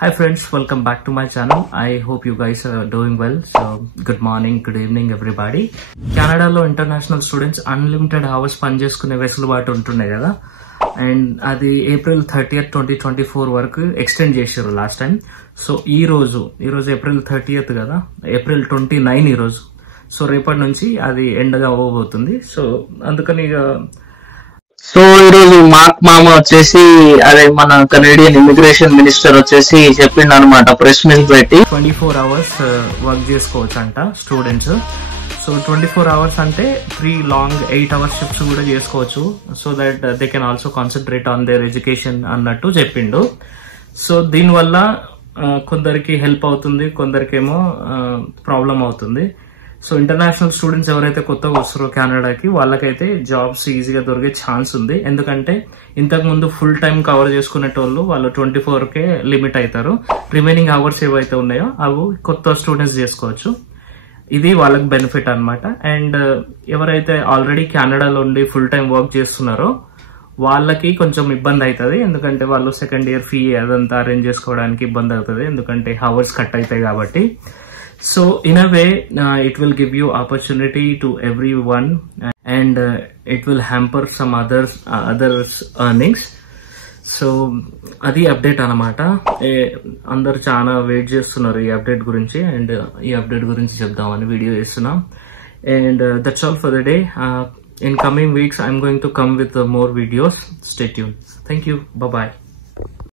Hi friends, welcome back to my channel. I hope you guys are doing well. So good morning, good evening everybody. Canada lo international students unlimited hours పని చేసుకునే వెసులుబాటు ఉంటున్నాయి కదా, and అది April 30th 2024 వరకు extend చేశారు last time. So ఈ రోజు April 30th కదా, April 29 ఈ రోజు. సో రేపటి నుంచి అది ఎండ్ గా అవ్వబోతుంది. సో అందుకని సో ఈరోజు మాక్ మామ వచ్చేసి అదే మన కెనడియన్ ఇమిగ్రేషన్ మినిస్టర్ వచ్చేసి చెప్పిండు అనమాట ప్రెస్ మీట్ పెట్టి 24 hours వర్క్ చేసుకోవచ్చు అంట స్టూడెంట్స్. సో 24 hours అంటే 3 లాంగ్ 8 hour షిఫ్ట్స్ కూడా చేసుకోవచ్చు. So that they can also concentrate on their education అన్నట్టు చెప్పిండు. సో దీనివల్ల కొందరికి హెల్ప్ అవుతుంది, కొందరికేమో ప్రాబ్లం అవుతుంది. సో ఇంటర్నేషనల్ స్టూడెంట్స్ ఎవరైతే కొత్తగా వస్తారో కెనడాకి, వాళ్ళకైతే జాబ్స్ ఈజీగా దొరికే ఛాన్స్ ఉంది. ఎందుకంటే ఇంతకు ముందు ఫుల్ టైం కవర్ చేసుకునేటోళ్ళు వాళ్ళు 24కే లిమిట్ అవుతారు. రిమైనింగ్ అవర్స్ ఏవైతే ఉన్నాయో అవి కొత్త స్టూడెంట్స్ చేసుకోవచ్చు. ఇది వాళ్ళకి బెనిఫిట్ అనమాట. అండ్ ఎవరైతే ఆల్రెడీ కెనడాలో ఉండి ఫుల్ టైం వర్క్ చేస్తున్నారో వాళ్ళకి కొంచెం ఇబ్బంది అవుతుంది. ఎందుకంటే వాళ్ళు సెకండ్ ఇయర్ ఫీ అదంతా అరేంజ్ చేసుకోవడానికి ఇబ్బంది అవుతుంది, ఎందుకంటే అవర్స్ కట్ అవుతాయి కాబట్టి. So in a way it will give you opportunity to everyone, and it will hamper some others earnings. So అది అప్డేట్ అనమాట. అందరు చాలా వెయిట్ చేస్తున్నారు ఈ అప్డేట్ గురించి, అండ్ ఈ అప్డేట్ గురించి చెప్దామని వీడియో చేస్తున్నాం. And that's all for the day. In coming weeks I'm going to come with more videos. Stay tuned. Thank you. Bye bye.